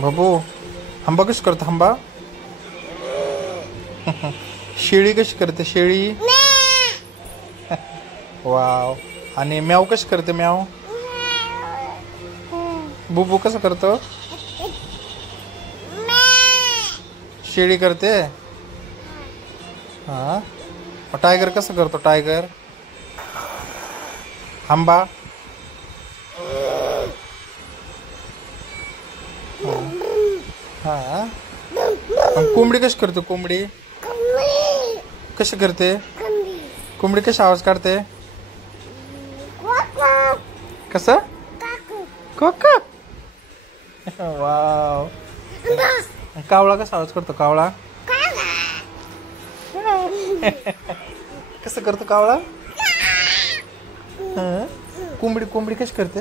बाबू हंबा कशी करतो हंबा? शेळी कशी करते शेळी? वाव. आणि म्याव कशी करते म्याव? बुबू कसं करतो? शेळी करते. हा. टायगर कसं करतो टायगर? हंबा. हा. कोंबडी कशी करते कोंबडी? कशी करते कोंबडी? कशी आवाज काढते? कसं? कोक. वाव. कावळा कसा आवाज करतो कावळा? कसं करतो कावळा? कोंबडी कशी करते?